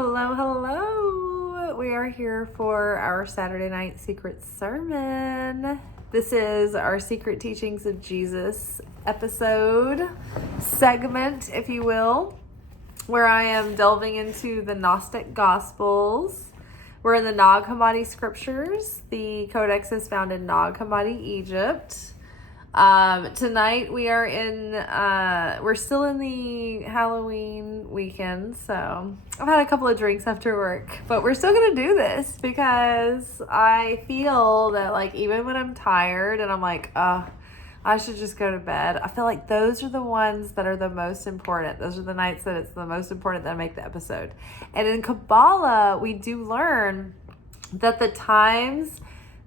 Hello, hello. We are here for our Saturday night secret sermon. This is our Secret Teachings of Jesus episode, segment, if you will, where I am delving into the Gnostic Gospels. We're in the Nag Hammadi scriptures. The codex is found in Nag Hammadi, Egypt. Tonight we are we're still in the Halloween weekend, so I've had a couple of drinks after work, but we're still gonna do this because I feel that, like, even when I'm tired and I'm like, I should just go to bed, I feel like those are the ones that are the most important. Those are the nights that it's the most important that I make the episode. And in Kabbalah, we do learn that the times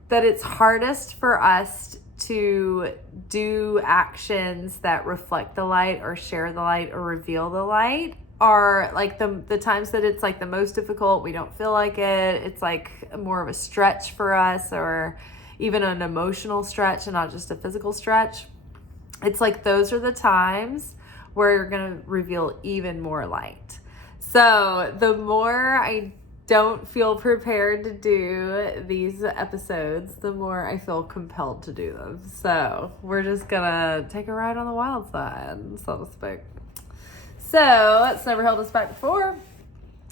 that it's hardest for us to do actions that reflect the light or share the light or reveal the light are like the times that it's like the most difficult. We don't feel like it. It's like more of a stretch for us, or even an emotional stretch and not just a physical stretch. It's like those are the times where you're going to reveal even more light. So the more I don't feel prepared to do these episodes, the more I feel compelled to do them. So we're just gonna take a ride on the wild side, so to speak. So that's never held us back before.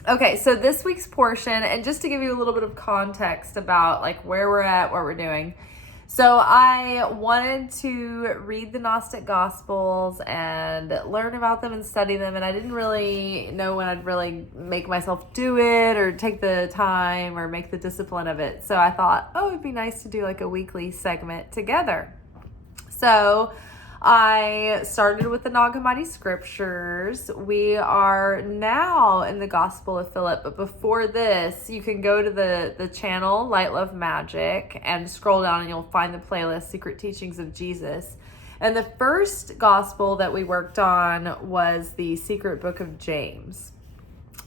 Okay, so this week's portion, and just to give you a little bit of context about like where we're at, what we're doing. So I wanted to read the Gnostic Gospels and learn about them and study them, and I didn't really know when I'd really make myself do it or take the time or make the discipline of it. So I thought, it'd be nice to do like a weekly segment together. So I started with the Nag Hammadi scriptures. We are now in the Gospel of Philip, but before this, you can go to the channel Light, Love, Magick and scroll down and you'll find the playlist Secret Teachings of Jesus. And the first gospel that we worked on was the Secret Book of James.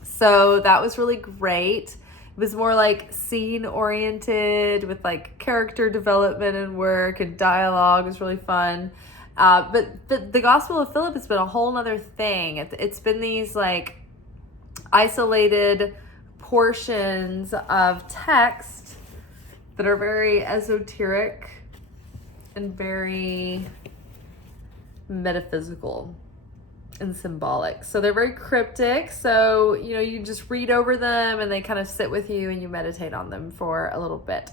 So that was really great. It was more like scene oriented with like character development and work, and dialogue. It was really fun. But the Gospel of Philip has been a whole nother thing. It's been these like isolated portions of text that are very esoteric and very metaphysical and symbolic. So they're very cryptic. So, you just read over them and they kind of sit with you and you meditate on them for a little bit.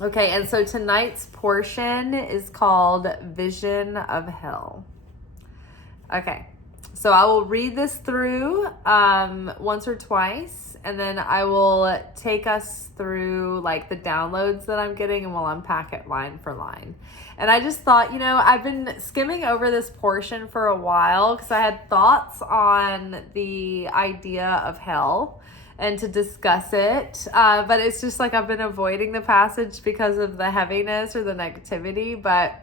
Okay, and so tonight's portion is called Vision of Hell. Okay, so I will read this through once or twice, and then I will take us through like the downloads that I'm getting, and we'll unpack it line for line. And I just thought, I've been skimming over this portion for a while because I had thoughts on the idea of hell and to discuss it. But it's just like I've been avoiding the passage because of the heaviness or the negativity. But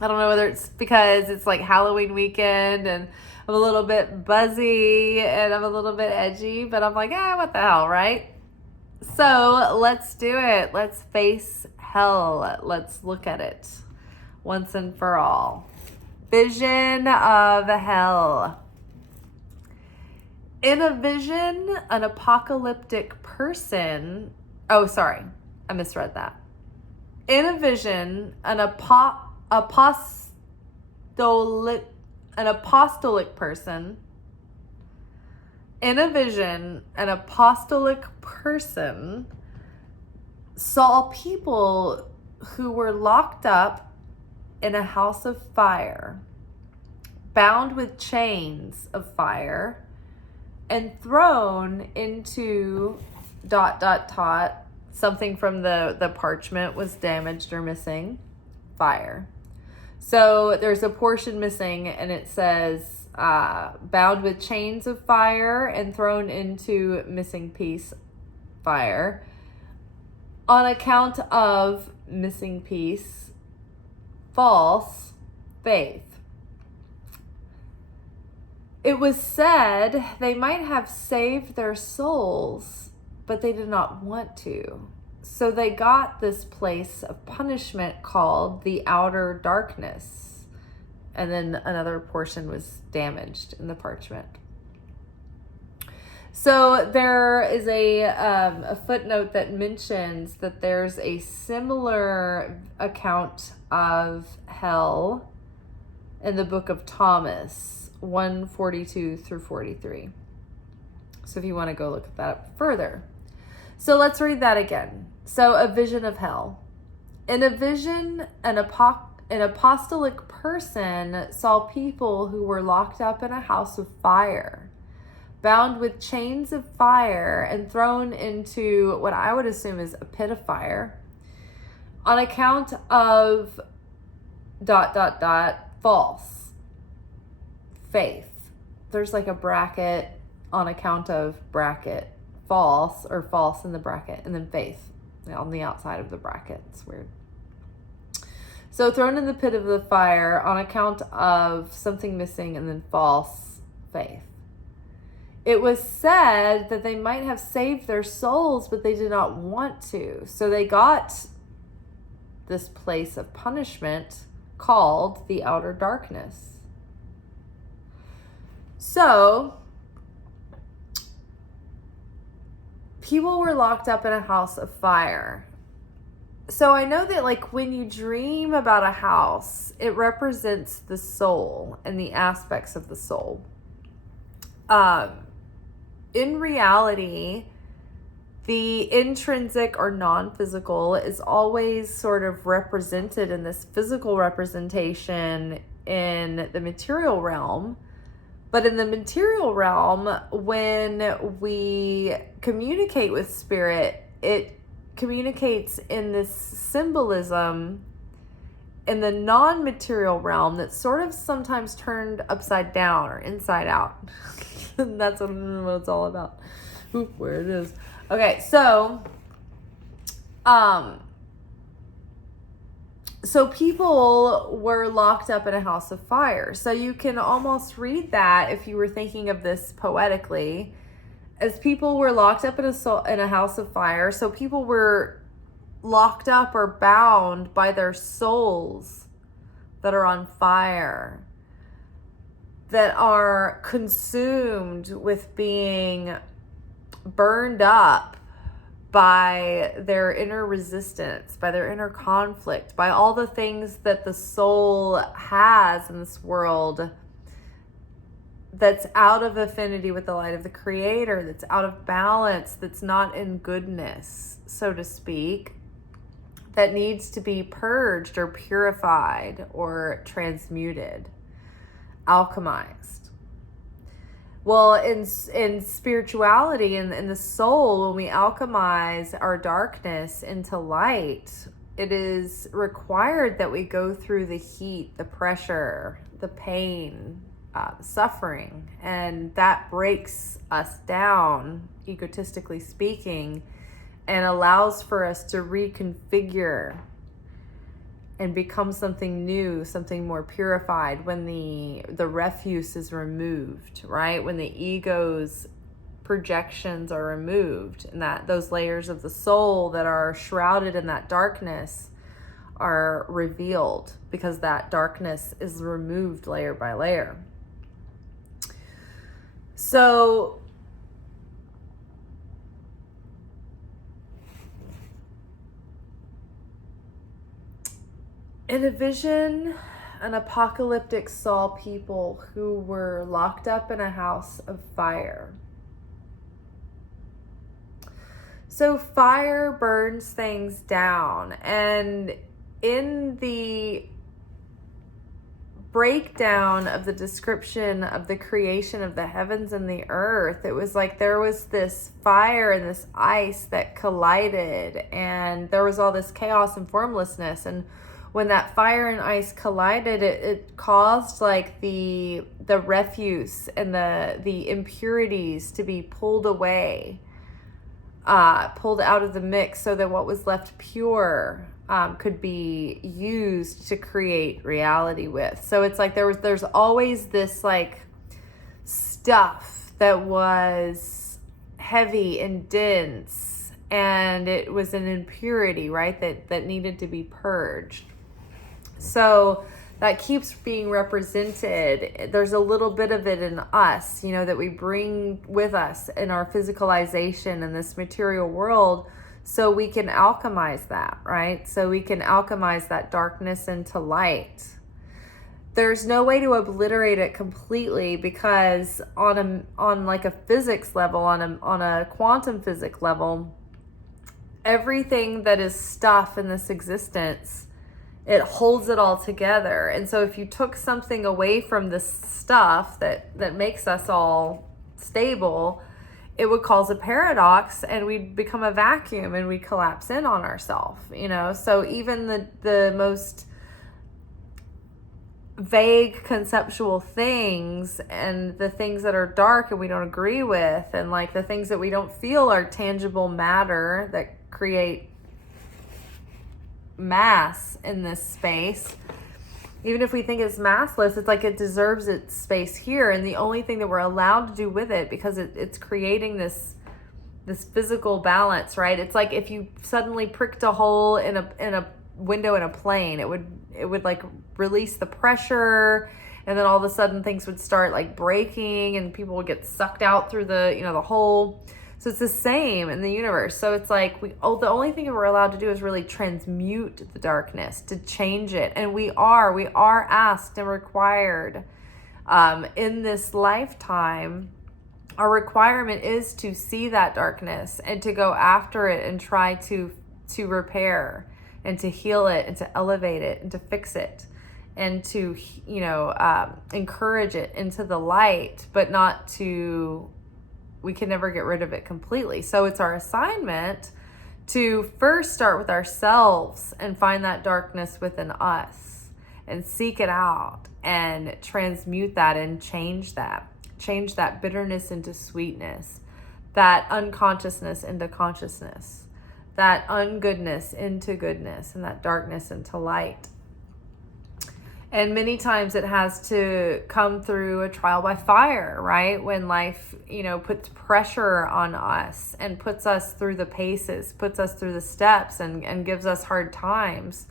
I don't know whether it's because it's like Halloween weekend and I'm a little bit buzzy and I'm a little bit edgy, but I'm like, what the hell, right? So let's do it. Let's face hell. Let's look at it once and for all. Vision of hell. In a vision, an apocalyptic person... Oh, sorry. I misread that. In a vision, an apostolic person... In a vision, an apostolic person saw people who were locked up in a house of fire, bound with chains of fire, and thrown into ... something from the parchment was damaged or missing, fire. So there's a portion missing and it says bound with chains of fire and thrown into missing piece, fire, on account of missing piece, false faith. It was said they might have saved their souls, but they did not want to. So they got this place of punishment called the outer darkness. And then another portion was damaged in the parchment. So there is a footnote that mentions that there's a similar account of hell in the book of Thomas, 1:42 through 43. So if you want to go look at that up further. So let's read that again. So a vision of hell. In a vision, an apostolic person saw people who were locked up in a house of fire, bound with chains of fire and thrown into what I would assume is a pit of fire on account of ... false faith. There's like a bracket on account of bracket false, or false in the bracket, and then faith on the outside of the bracket. It's weird. So thrown in the pit of the fire on account of something missing, and then false faith. It was said that they might have saved their souls, but they did not want to. So they got this place of punishment called the outer darkness. So people were locked up in a house of fire. So I know that like when you dream about a house, it represents the soul and the aspects of the soul. In reality, the intrinsic or non-physical is always sort of represented in this physical representation in the material realm. But in the material realm, when we communicate with spirit, it communicates in this symbolism in the non-material realm that's sort of sometimes turned upside down or inside out. And that's what it's all about. Oop, where it is. Okay, so people were locked up in a house of fire. So you can almost read that, if you were thinking of this poetically, as people were locked up in a house of fire. So people were locked up or bound by their souls that are on fire, that are consumed with being burned up by their inner resistance, by their inner conflict, by all the things that the soul has in this world that's out of affinity with the light of the Creator, that's out of balance, that's not in goodness, so to speak, that needs to be purged or purified or transmuted, alchemized. Well, in spirituality, in the soul, when we alchemize our darkness into light, it is required that we go through the heat, the pressure, the pain, the suffering, and that breaks us down, egotistically speaking, and allows for us to reconfigure and become something new, something more purified when the refuse is removed, right? When the ego's projections are removed, and that those layers of the soul that are shrouded in that darkness are revealed, because that darkness is removed layer by layer. So in a vision, an apocalyptic saw people who were locked up in a house of fire. So fire burns things down, and in the breakdown of the description of the creation of the heavens and the earth, it was like there was this fire and this ice that collided, and there was all this chaos and formlessness. And when that fire and ice collided, it caused like the refuse and the impurities to be pulled away, pulled out of the mix, so that what was left pure could be used to create reality with. So it's like there's always this like stuff that was heavy and dense, and it was an impurity, right, that needed to be purged. So that keeps being represented. There's a little bit of it in us, that we bring with us in our physicalization in this material world, so we can alchemize that, right? So we can alchemize that darkness into light. There's no way to obliterate it completely, because on like a physics level, on a quantum physics level, everything that is stuff in this existence, it holds it all together. And so if you took something away from this stuff that makes us all stable, it would cause a paradox, and we'd become a vacuum, and we collapse in on ourselves, So even the most vague conceptual things, and the things that are dark and we don't agree with, and like the things that we don't feel are tangible matter that create mass in this space, even if we think it's massless, it's like it deserves its space here. And the only thing that we're allowed to do with it, because it's creating this physical balance, right? It's like if you suddenly pricked a hole in a window in a plane, it would like release the pressure, and then all of a sudden things would start like breaking, and people would get sucked out through the hole. So it's the same in the universe. So it's like the only thing that we're allowed to do is really transmute the darkness, to change it. And we are asked and required in this lifetime. Our requirement is to see that darkness and to go after it and try to repair and to heal it and to elevate it and to fix it and to encourage it into the light, but not to. We can never get rid of it completely. So it's our assignment to first start with ourselves and find that darkness within us and seek it out and transmute that and change that bitterness into sweetness, that unconsciousness into consciousness, that ungoodness into goodness, and that darkness into light. And many times it has to come through a trial by fire, right? When life, puts pressure on us and puts us through the paces, puts us through the steps, and gives us hard times.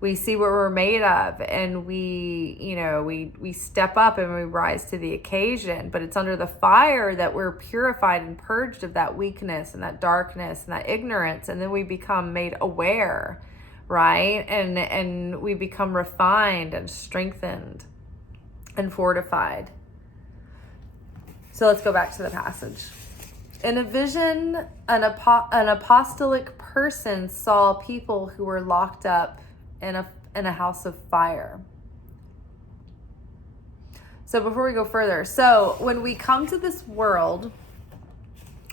We see what we're made of, and we step up and we rise to the occasion. But it's under the fire that we're purified and purged of that weakness and that darkness and that ignorance. And then we become made aware, right? And we become refined and strengthened and fortified. So let's go back to the passage. In a vision, an apostolic person saw people who were locked up in a house of fire. So before we go further, so when we come to this world,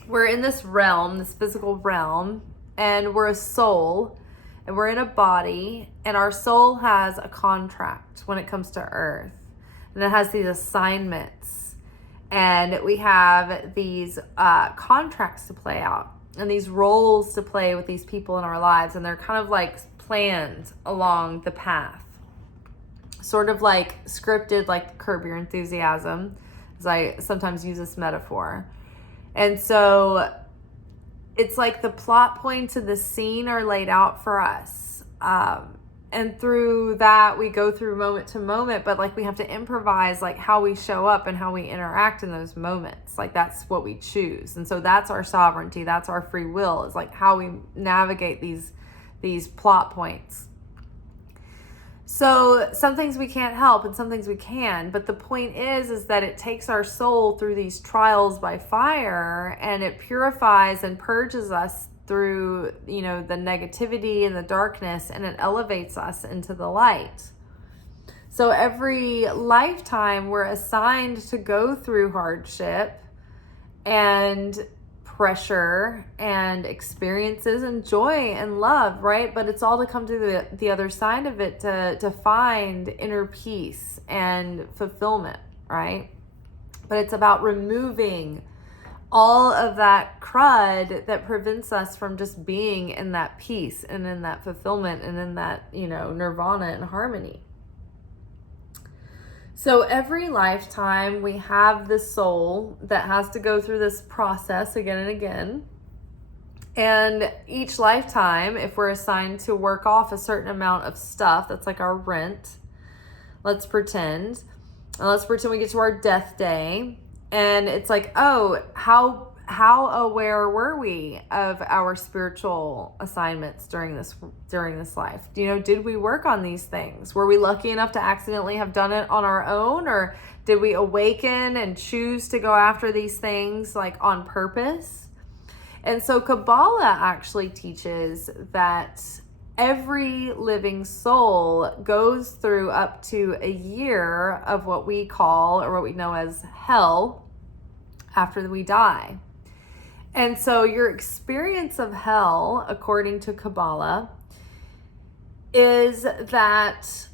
we're in this realm, this physical realm, and we're a soul, and we're in a body, and our soul has a contract when it comes to earth. And it has these assignments. And we have these contracts to play out, and these roles to play with these people in our lives. And they're kind of like planned along the path. Sort of like scripted, like Curb Your Enthusiasm, as I sometimes use this metaphor. And so it's like the plot points of the scene are laid out for us. And through that, we go through moment to moment, but like we have to improvise like how we show up and how we interact in those moments. Like that's what we choose. And so that's our sovereignty. That's our free will, is like how we navigate these plot points. So some things we can't help and some things we can, but the point is that it takes our soul through these trials by fire, and it purifies and purges us through, the negativity and the darkness, and it elevates us into the light. So every lifetime we're assigned to go through hardship and pressure and experiences and joy and love, right? But it's all to come to the other side of it to find inner peace and fulfillment, right? But it's about removing all of that crud that prevents us from just being in that peace and in that fulfillment and in that, nirvana and harmony. So every lifetime we have this soul that has to go through this process again and again. And each lifetime, if we're assigned to work off a certain amount of stuff, that's like our rent, let's pretend. And let's pretend we get to our death day. And it's like, oh, how aware were we of our spiritual assignments during this life? Did we work on these things? Were we lucky enough to accidentally have done it on our own, or did we awaken and choose to go after these things like on purpose? And so Kabbalah actually teaches that every living soul goes through up to a year of what we call, or what we know as, hell after we die. And so your experience of hell, according to Kabbalah, is that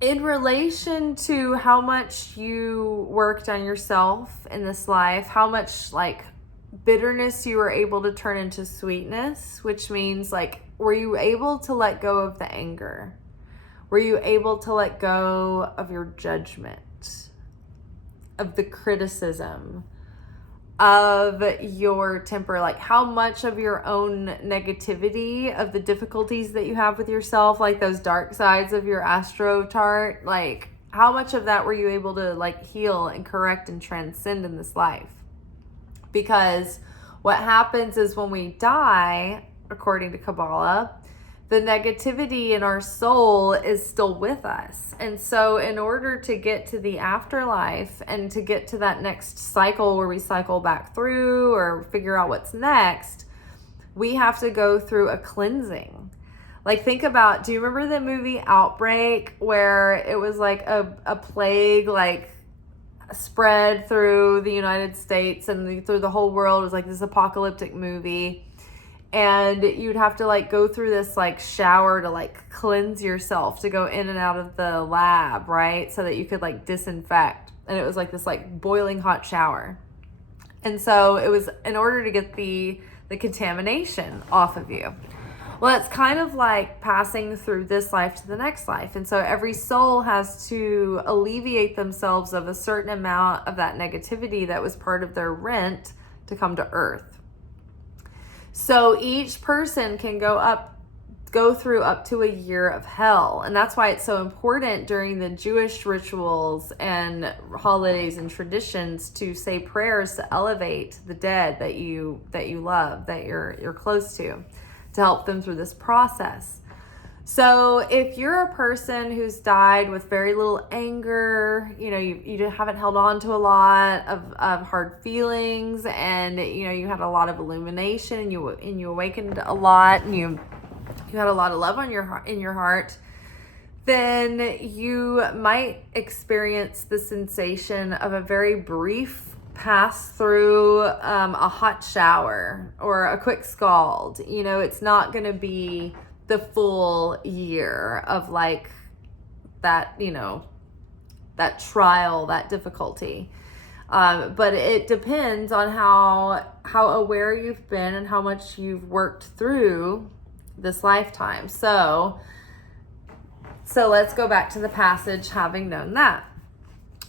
in relation to how much you worked on yourself in this life, how much like bitterness you were able to turn into sweetness, which means like, were you able to let go of the anger? Were you able to let go of your judgment, of the criticism, of your temper? Like, how much of your own negativity, of the difficulties that you have with yourself, like those dark sides of your astro chart, like how much of that were you able to like heal and correct and transcend in this life? Because what happens is when we die, according to Kabbalah, the negativity in our soul is still with us. And so in order to get to the afterlife and to get to that next cycle where we cycle back through or figure out what's next, we have to go through a cleansing. Like, think about, do you remember the movie Outbreak, where it was like a plague like spread through the United States and through the whole world? It was like this apocalyptic movie. And you'd have to like go through this like shower to like cleanse yourself, to go in and out of the lab, right? So that you could like disinfect. And it was like this like boiling hot shower. And so it was in order to get the contamination off of you. Well, it's kind of like passing through this life to the next life. And so every soul has to alleviate themselves of a certain amount of that negativity that was part of their rent to come to earth. So each person can go through up to a year of hell. And that's why it's so important during the Jewish rituals and holidays and traditions to say prayers to elevate the dead that you love, that you're close to help them through this process. So if you're a person who's died with very little anger, you haven't held on to a lot of hard feelings, and you had a lot of illumination, and you awakened a lot, and you had a lot of love in your heart, then you might experience the sensation of a very brief pass through a hot shower or a quick scald. It's not going to be the full year of like that, that trial, that difficulty. But it depends on how aware you've been and how much you've worked through this lifetime. So let's go back to the passage, having known that.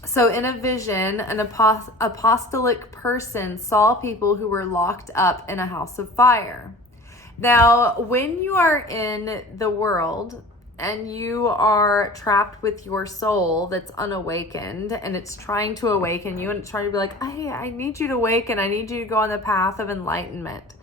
So in a vision, an apostolic person saw people who were locked up in a house of fire. Now, when you are in the world and you are trapped with your soul that's unawakened, and it's trying to awaken you, and it's trying to be like, hey, I need you to awaken. I need you to go on the path of enlightenment.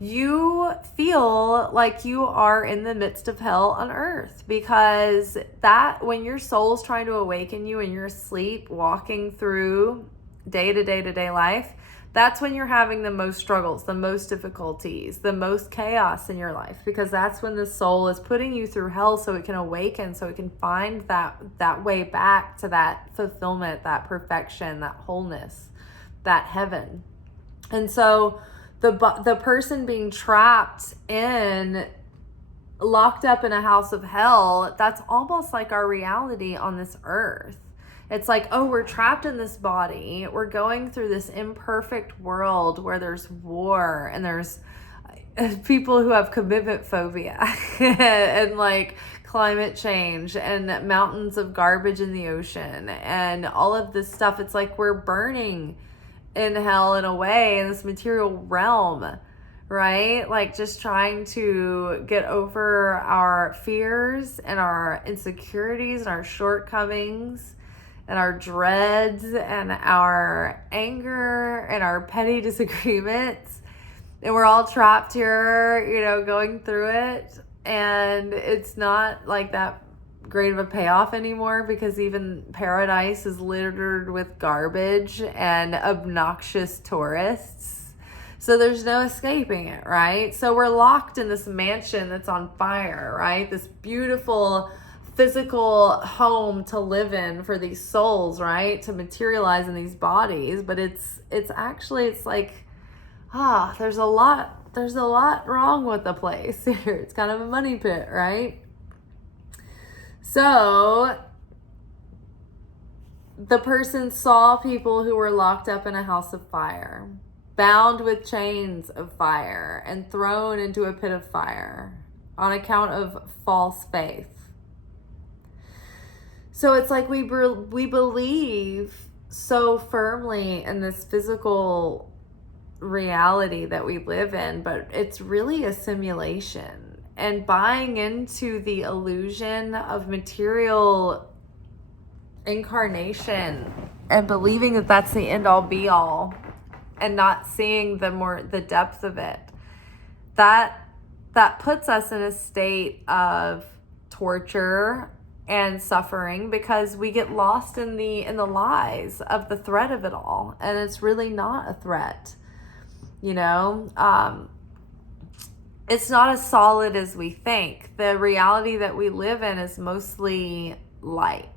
You feel like you are in the midst of hell on earth, because that when your soul's trying to awaken you and you're asleep, walking through day to day life, that's when you're having the most struggles, the most difficulties, the most chaos in your life, because that's when the soul is putting you through hell so it can awaken, so it can find that way back to that fulfillment, that perfection, that wholeness, that heaven. And so the person being trapped locked up in a house of hell, that's almost like our reality on this earth. It's like, oh, we're trapped in this body. We're going through this imperfect world where there's war and there's people who have commitment phobia and like climate change and mountains of garbage in the ocean and all of this stuff. It's like we're burning in hell in a way, in this material realm, right? Like just trying to get over our fears and our insecurities and our shortcomings and our dreads and our anger and our petty disagreements. And we're all trapped here, going through it. And it's not like that great of a payoff anymore, because even paradise is littered with garbage and obnoxious tourists. So there's no escaping it, right? So we're locked in this mansion that's on fire, right? This beautiful physical home to live in for these souls, right? To materialize in these bodies. But it's like, there's a lot wrong with the place here. It's kind of a money pit, right? So the person saw people who were locked up in a house of fire, bound with chains of fire, and thrown into a pit of fire on account of false faith. So it's like we believe so firmly in this physical reality that we live in, but it's really a simulation. And buying into the illusion of material incarnation and believing that that's the end all be all, and not seeing the depth of it, that puts us in a state of torture and suffering, because we get lost in the lies of the threat of it all, and it's really not a threat. It's not as solid as we think. The reality that we live in is mostly light.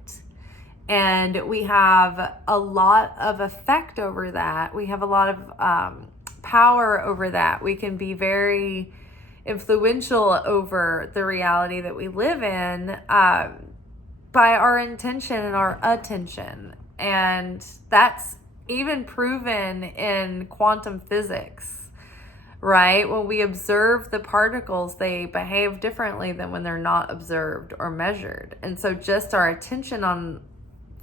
And we have a lot of effect over that. We have a lot of power over that. We can be very influential over the reality that we live in by our intention and our attention. And that's even proven in quantum physics. Right? When we observe the particles, they behave differently than when they're not observed or measured. And so just our attention on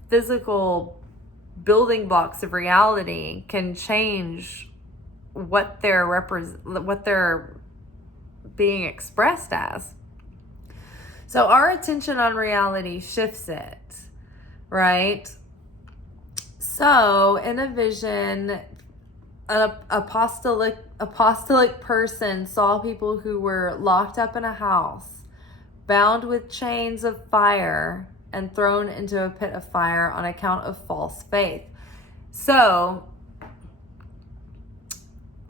physical building blocks of reality can change what they're being expressed as. So our attention on reality shifts it, right? So in a vision, an apostolic person saw people who were locked up in a house, bound with chains of fire, and thrown into a pit of fire on account of false faith. So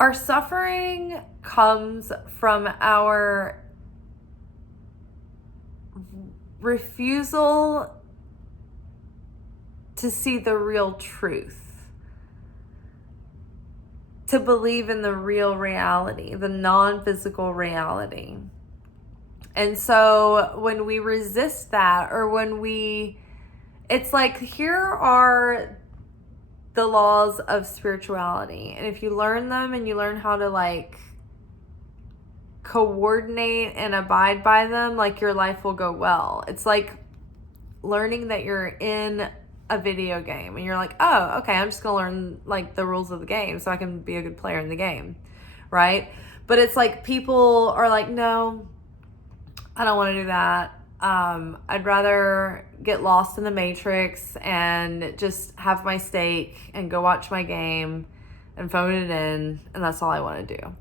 our suffering comes from our refusal to see the real truth, to believe in the real reality, the non-physical reality. And so when we resist that, or it's like, here are the laws of spirituality. And if you learn them and you learn how to like coordinate and abide by them, like your life will go well. It's like learning that you're in a video game and you're like, oh, okay, I'm just gonna learn like the rules of the game so I can be a good player in the game, right? But it's like people are like, no, I don't want to do that. I'd rather get lost in the matrix and just have my steak and go watch my game and phone it in, and that's all I want to do.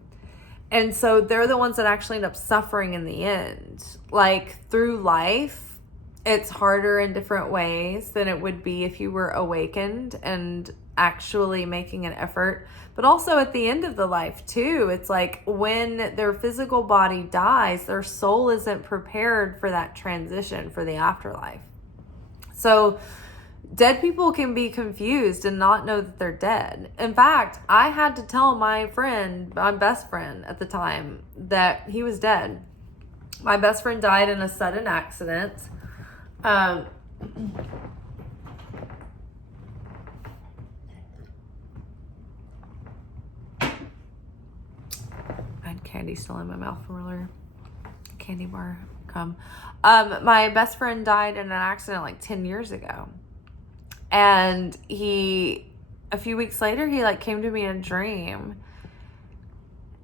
And so they're the ones that actually end up suffering in the end. Like through life, it's harder in different ways than it would be if you were awakened and actually making an effort. But also at the end of the life too, it's like when their physical body dies, their soul isn't prepared for that transition for the afterlife. So dead people can be confused and not know that they're dead. In fact, I had to tell my best friend at the time, that he was dead. My best friend died in a sudden accident. I had candy still in my mouth from earlier. Candy bar come. My best friend died in an accident like 10 years ago. And a few weeks later, he like came to me in a dream.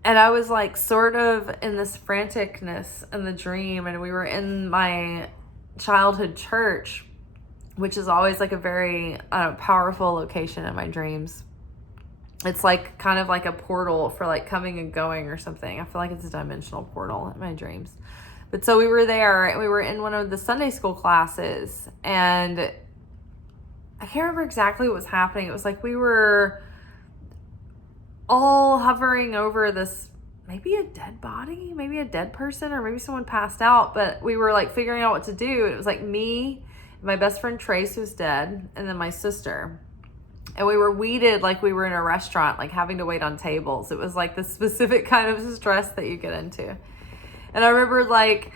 And I was like sort of in this franticness in the dream, and we were in my childhood church, which is always like a very powerful location in my dreams. It's like kind of like a portal for like coming and going or something. I feel like it's a dimensional portal in my dreams. But so we were there, and we were in one of the Sunday school classes, and I can't remember exactly what was happening. It was like we were all hovering over this, maybe a dead body, maybe a dead person, or maybe someone passed out, but we were like figuring out what to do. It was like me, my best friend Trace, who's dead, and then my sister. And we were weeded like we were in a restaurant, like having to wait on tables. It was like the specific kind of stress that you get into. And I remember like,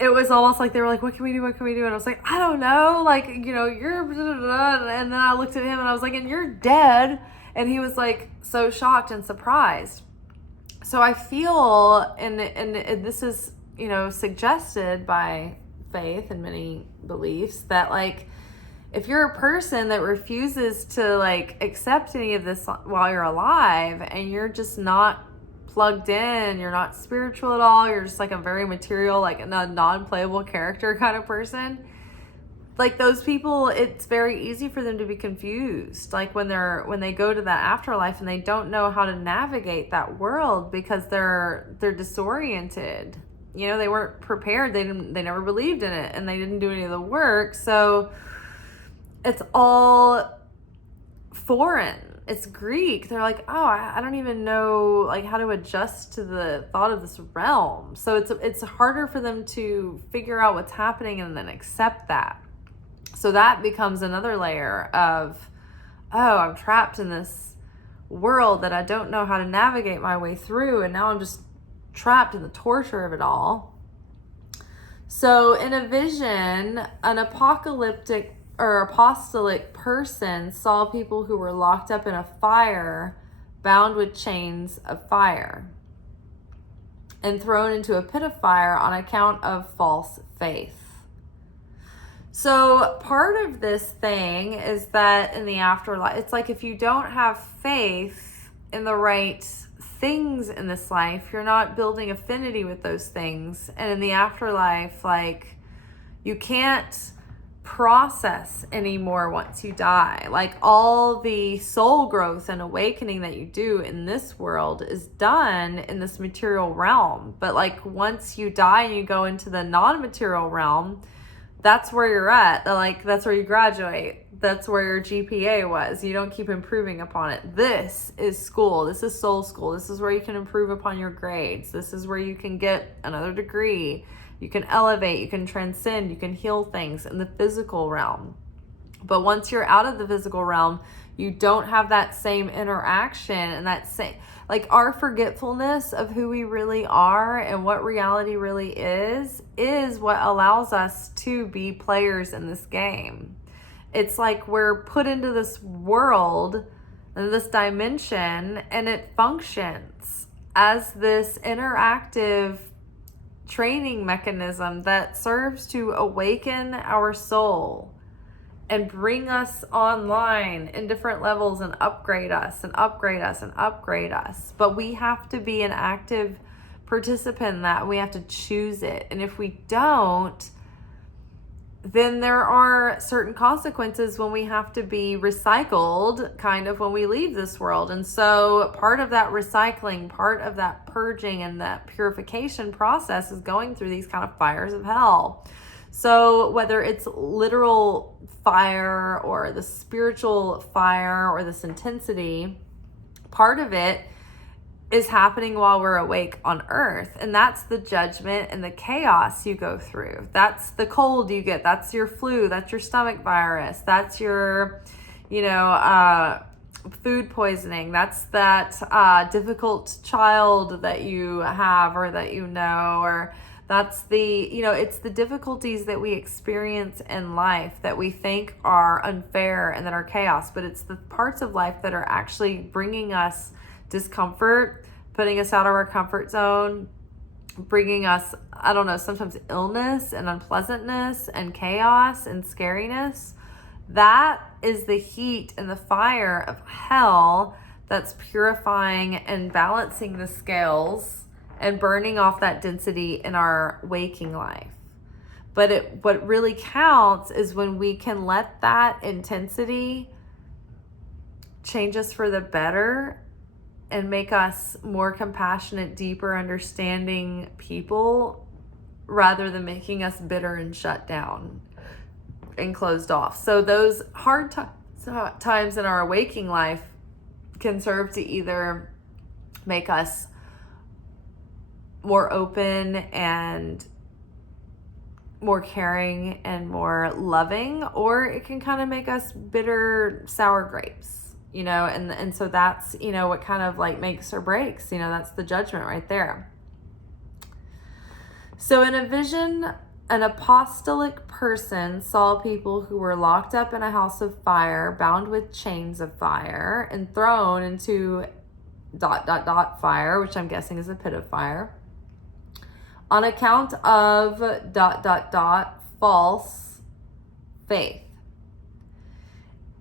it was almost like they were like, what can we do? What can we do? And I was like, I don't know. Like, you're blah, blah, blah. And then I looked at him and I was like, and you're dead. And he was like so shocked and surprised. So I feel, and this is, suggested by faith and many beliefs, that like, if you're a person that refuses to like accept any of this while you're alive, and you're just not plugged in, you're not spiritual at all, you're just like a very material, like a non-playable character kind of person, like those people, it's very easy for them to be confused, like when they go to that afterlife and they don't know how to navigate that world because they're disoriented. They weren't prepared, they never believed in it, and they didn't do any of the work, so it's all foreign. It's Greek. They're like, oh, I don't even know like how to adjust to the thought of this realm. So it's harder for them to figure out what's happening and then accept that. So that becomes another layer of, oh, I'm trapped in this world that I don't know how to navigate my way through, and now I'm just trapped in the torture of it all. So in a vision, an apocalyptic or apostolic person saw people who were locked up in a fire, bound with chains of fire, and thrown into a pit of fire on account of false faith. So part of this thing is that in the afterlife, it's like if you don't have faith in the right things in this life, you're not building affinity with those things. And in the afterlife, like you can't process anymore once you die. Like all the soul growth and awakening that you do in this world is done in this material realm. But like once you die and you go into the non-material realm, that's where you're at. Like that's where you graduate. That's where your GPA was. You don't keep improving upon it. This is school. This is soul school. This is where you can improve upon your grades. This is where you can get another degree. You can elevate, you can transcend, you can heal things in the physical realm. But once you're out of the physical realm, you don't have that same interaction and that same, like our forgetfulness of who we really are and what reality really is what allows us to be players in this game. It's like we're put into this world and this dimension, and it functions as this interactive training mechanism that serves to awaken our soul and bring us online in different levels and upgrade us and upgrade us and upgrade us. But we have to be an active participant in that. We have to choose it. And if we don't, then there are certain consequences when we have to be recycled kind of when we leave this world. And so part of that recycling, part of that purging and that purification process is going through these kind of fires of hell. So whether it's literal fire or the spiritual fire or this intensity, part of it is happening while we're awake on earth. And that's the judgment and the chaos you go through. That's the cold you get. That's your flu. That's your stomach virus. That's your, food poisoning. That's that difficult child that you have or that or that's the, it's the difficulties that we experience in life that we think are unfair and that are chaos. But it's the parts of life that are actually bringing us discomfort, putting us out of our comfort zone, bringing us, sometimes illness and unpleasantness and chaos and scariness. That is the heat and the fire of hell that's purifying and balancing the scales and burning off that density in our waking life. But what really counts is when we can let that intensity change us for the better and make us more compassionate, deeper understanding people, rather than making us bitter and shut down and closed off. So those hard times in our waking life can serve to either make us more open and more caring and more loving, or it can kind of make us bitter, sour grapes, and so that's, what kind of like makes or breaks, that's the judgment right there. So in a vision, an apostolic person saw people who were locked up in a house of fire, bound with chains of fire, and thrown into ... fire, which I'm guessing is a pit of fire, on account of ... false faith.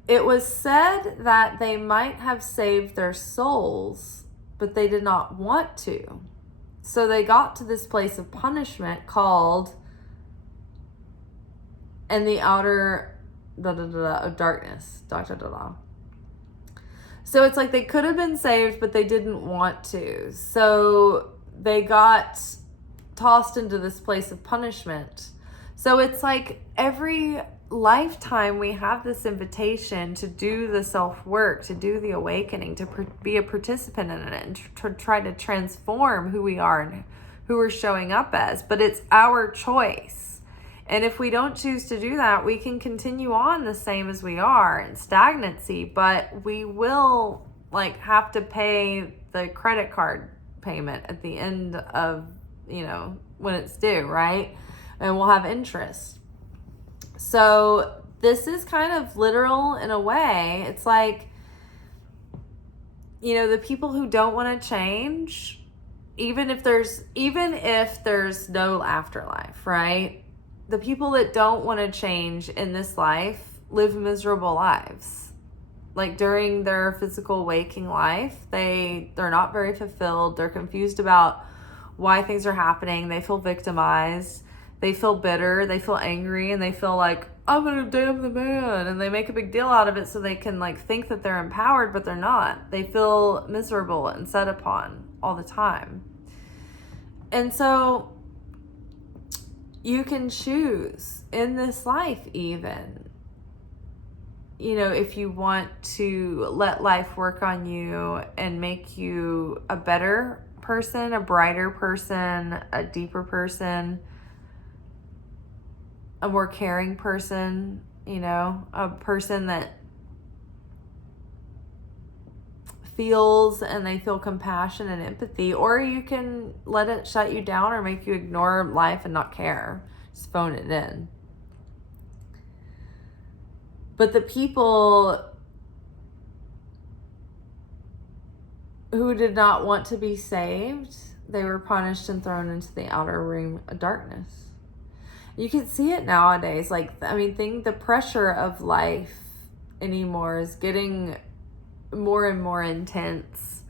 It was said that they might have saved their souls, but they did not want to. So they got to this place of punishment called "and the outer ... of darkness." So it's like they could have been saved, but they didn't want to. So they got tossed into this place of punishment. So it's like every lifetime we have this invitation to do the self-work, to do the awakening, to be a participant in it, and to try to transform who we are and who we're showing up as. But it's our choice. And if we don't choose to do that, we can continue on the same as we are in stagnancy, but we will have to pay the credit card payment at the end of, when it's due, right? And we'll have interest. So this is kind of literal in a way. It's like, the people who don't want to change, even if there's no afterlife, right? The people that don't want to change in this life live miserable lives. Like during their physical waking life, they're not very fulfilled. They're confused about why things are happening. They feel victimized. They feel bitter. They feel angry, and they feel like, I'm gonna damn the man, and they make a big deal out of it so they can think that they're empowered, but they're not. They feel miserable and set upon all the time. And so you can choose in this life, even, if you want to let life work on you and make you a better person, a brighter person, a deeper person, a more caring person, a person that feels and they feel compassion and empathy. Or you can let it shut you down or make you ignore life and not care. Just phone it in. But the people who did not want to be saved, they were punished and thrown into the outer room of darkness. You can see it nowadays. The pressure of life anymore is getting more and more intense.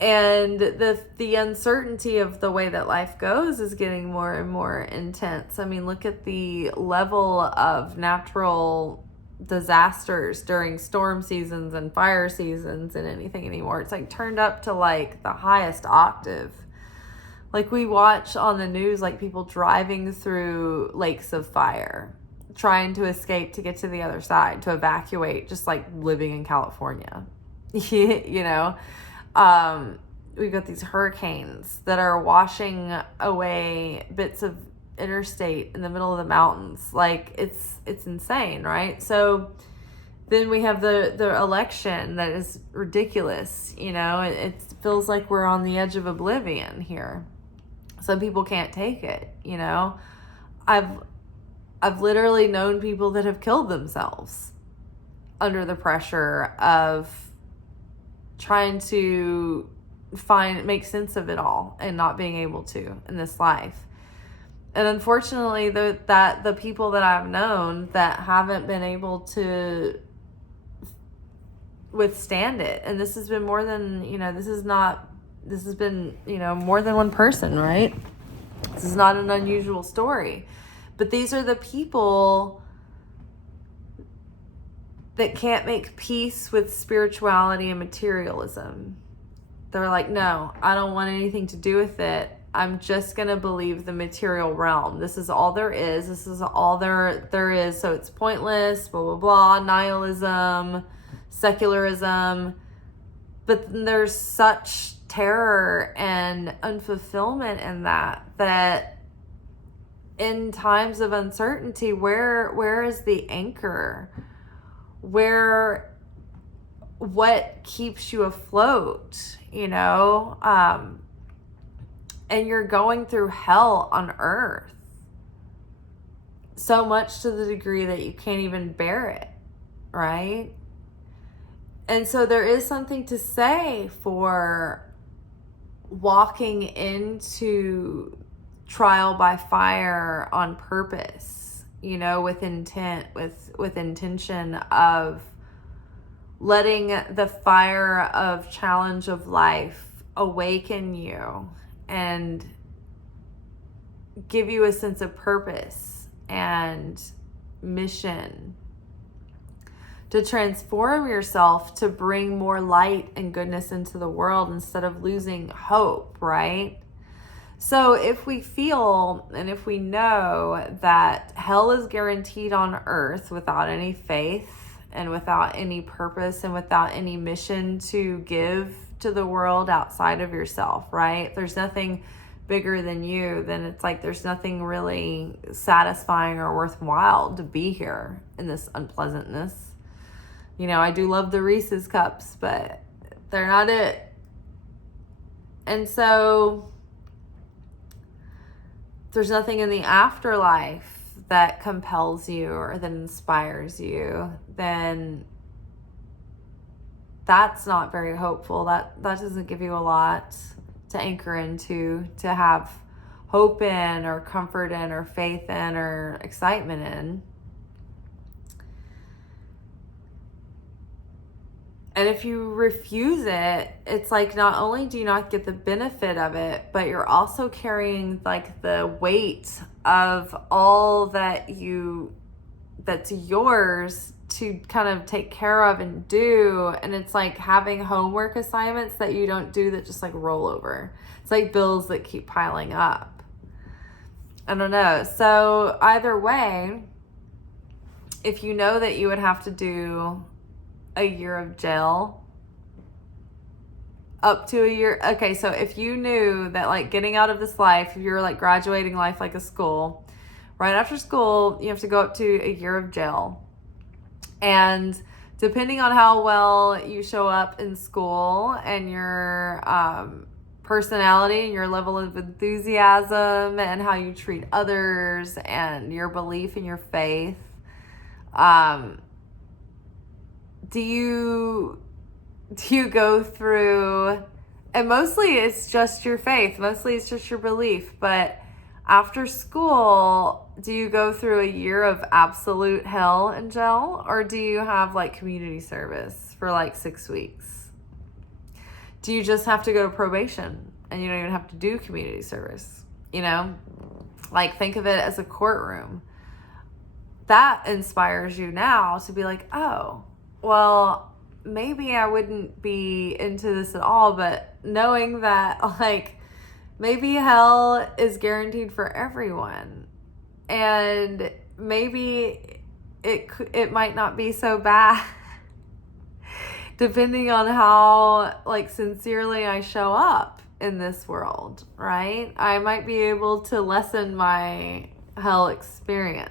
And the uncertainty of the way that life goes is getting more and more intense. Look at the level of natural disasters during storm seasons and fire seasons and anything anymore. It's turned up to the highest octave. We watch on the news, people driving through lakes of fire, trying to escape to get to the other side, to evacuate, just living in California. We've got these hurricanes that are washing away bits of interstate in the middle of the mountains. It's insane, right? So then we have the election that is ridiculous. It feels like we're on the edge of oblivion here. Some people can't take it. I've literally known people that have killed themselves under the pressure of trying to make sense of it all and not being able to in this life. And unfortunately, the people that I've known that haven't been able to withstand it. And this has been more than, this has been, more than one person, right? This is not an unusual story. But these are the people that can't make peace with spirituality and materialism. They're like, no, I don't want anything to do with it. I'm just going to believe the material realm. This is all there is. This is all there is. So it's pointless, blah, blah, blah, nihilism, secularism. But there's such terror and unfulfillment in that in times of uncertainty, where is the anchor? What keeps you afloat, and you're going through hell on earth so much to the degree that you can't even bear it, right? And so there is something to say for walking into trial by fire on purpose, with intent, with intention of letting the fire of challenge of life awaken you and give you a sense of purpose and mission to transform yourself, to bring more light and goodness into the world instead of losing hope, right? So if we feel and if we know that hell is guaranteed on earth without any faith and without any purpose and without any mission to give to the world outside of yourself, right? There's nothing bigger than you, then it's like there's nothing really satisfying or worthwhile to be here in this unpleasantness. I do love the Reese's cups, but they're not it. And so there's nothing in the afterlife that compels you or that inspires you, then that's not very hopeful. That doesn't give you a lot to anchor into, to have hope in or comfort in or faith in or excitement in. And if you refuse it, it's like not only do you not get the benefit of it, but you're also carrying like the weight of all that's yours to kind of take care of and do. And it's like having homework assignments that you don't do that just like roll over. It's like bills that keep piling up. I don't know. So either way, if you know that you would have to do a year of jail, up to a year. Okay, so if you knew that like getting out of this life, if you're like graduating life like a school, right after school, you have to go up to a year of jail. And depending on how well you show up in school and your personality and your level of enthusiasm and how you treat others and your belief in your faith, do you go through, and mostly it's just your faith, mostly it's just your belief, but after school, do you go through a year of absolute hell and jail, or do you have like community service for like 6 weeks? Do you just have to go to probation and you don't even have to do community service? Like think of it as a courtroom. That inspires you now to be like, oh, well, maybe I wouldn't be into this at all, but knowing that like maybe hell is guaranteed for everyone, and maybe it might not be so bad depending on how like sincerely I show up in this world, right? I might be able to lessen my hell experience.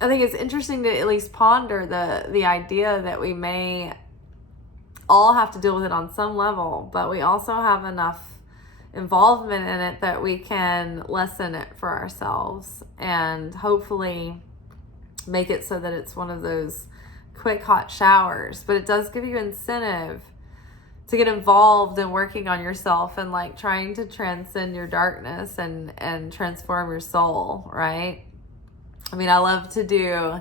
I think it's interesting to at least ponder the idea that we may all have to deal with it on some level, but we also have enough involvement in it that we can lessen it for ourselves and hopefully make it so that it's one of those quick hot showers. But it does give you incentive to get involved in working on yourself and like trying to transcend your darkness and transform your soul, right? I mean, I love to do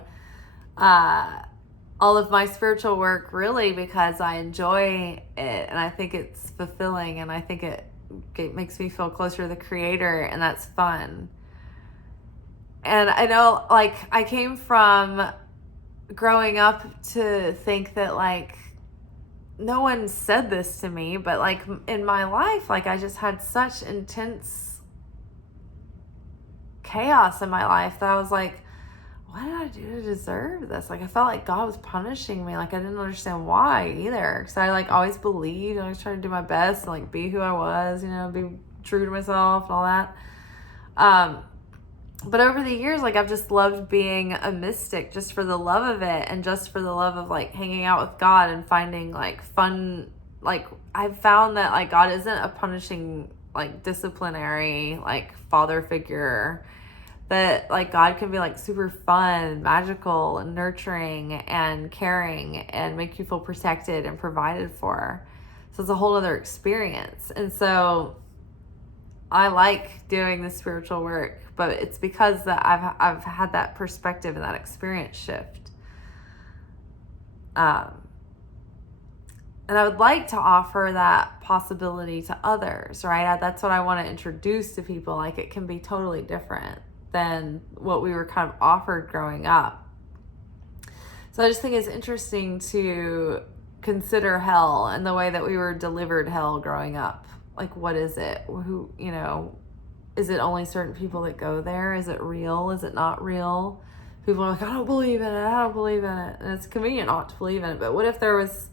all of my spiritual work really because I enjoy it and I think it's fulfilling and I think it makes me feel closer to the Creator, and that's fun. And I know, like, I came from growing up to think that, like, no one said this to me, but, like, in my life, like, I just had such intense chaos in my life that I was like, what did I do to deserve this? Like, I felt like God was punishing me. Like, I didn't understand why either. Because I, like, always believed and I was trying to do my best and, like, be who I was, you know, be true to myself and all that. But over the years, like, I've just loved being a mystic just for the love of it and just for the love of, like, hanging out with God and finding, like, fun. Like, I've found that, like, God isn't a punishing, like, disciplinary, like, father figure. That, like, God can be, like, super fun, magical, and nurturing, and caring, and make you feel protected and provided for. So it's a whole other experience. And so I like doing the spiritual work, but it's because that I've had that perspective and that experience shift. And I would like to offer that possibility to others, right? That's what I want to introduce to people. Like, it can be totally different than what we were kind of offered growing up. So I just think it's interesting to consider hell and the way that we were delivered hell growing up. Like, what is it? Who, you know, is it only certain people that go there? Is it real? Is it not real? People are like, I don't believe in it. I don't believe in it. And it's convenient not to believe in it. But what if there was,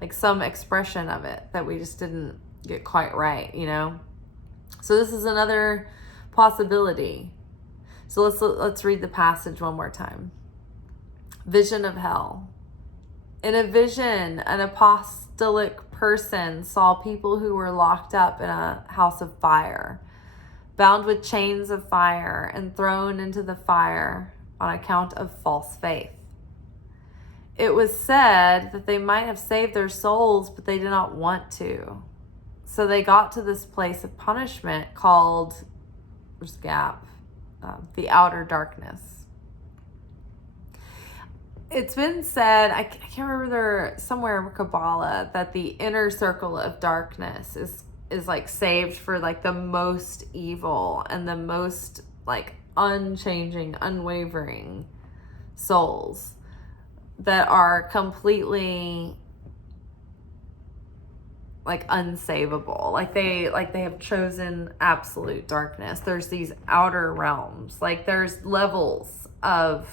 like, some expression of it that we just didn't get quite right, you know? So this is another possibility. So let's read the passage one more time. Vision of hell. In a vision, an apostolic person saw people who were locked up in a house of fire, bound with chains of fire, and thrown into the fire on account of false faith. It was said that they might have saved their souls, but they did not want to. So they got to this place of punishment called, there's a gap, the outer darkness. It's been said, I can't remember, there somewhere in Kabbalah, that the inner circle of darkness is like saved for, like, the most evil and the most, like, unchanging, unwavering souls that are completely, like, unsavable. Like they have chosen absolute darkness. There's these outer realms. Like, there's levels of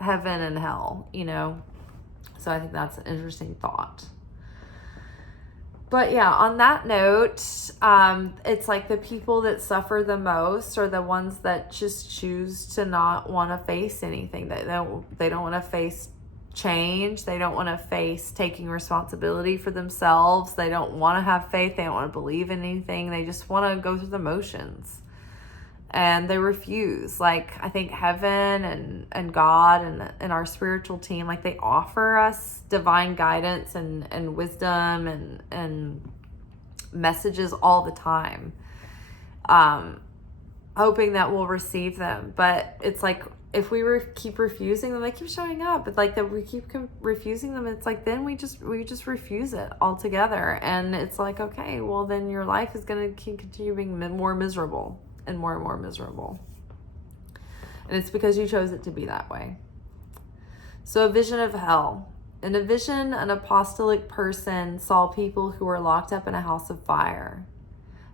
heaven and hell, you know? So I think that's an interesting thought. But yeah, on that note, it's like the people that suffer the most are the ones that just choose to not want to face anything. They don't want to face change. They don't want to face taking responsibility for themselves. They don't want to have faith. They don't want to believe in anything. They just want to go through the motions. And they refuse. Like, I think heaven and God and our spiritual team, like, they offer us divine guidance and wisdom and messages all the time, hoping that we'll receive them. But it's like, if we keep refusing them, they keep showing up. But, like, that we keep refusing them, it's like, then we just refuse it altogether. And it's like, okay, well, then your life is going to continue being more miserable and more miserable. And it's because you chose it to be that way. So a vision of hell. In a vision, an apostolic person saw people who were locked up in a house of fire,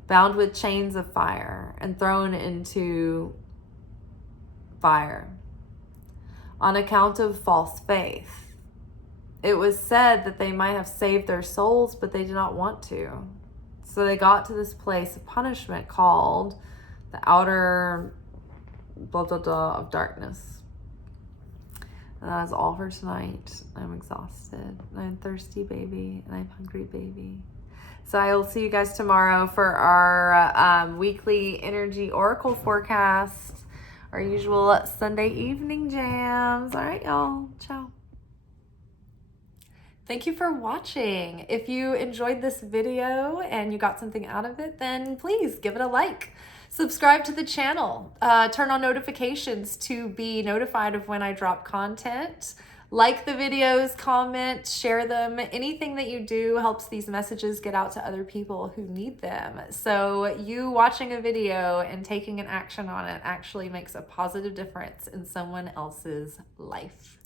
bound with chains of fire, and thrown into fire on account of false faith. It was said that they might have saved their souls, but they did not want to. So they got to this place of punishment called the outer blah blah blah of darkness. And that is all for tonight. I'm exhausted. I'm thirsty, baby, and I'm hungry, baby. So I will see you guys tomorrow for our weekly energy oracle forecast, our usual Sunday evening jams. All right, y'all. Ciao. Thank you for watching. If you enjoyed this video and you got something out of it, then please give it a like. Subscribe to the channel. Turn on notifications to be notified of when I drop content. Like the videos, comment, share them. Anything that you do helps these messages get out to other people who need them. So you watching a video and taking an action on it actually makes a positive difference in someone else's life.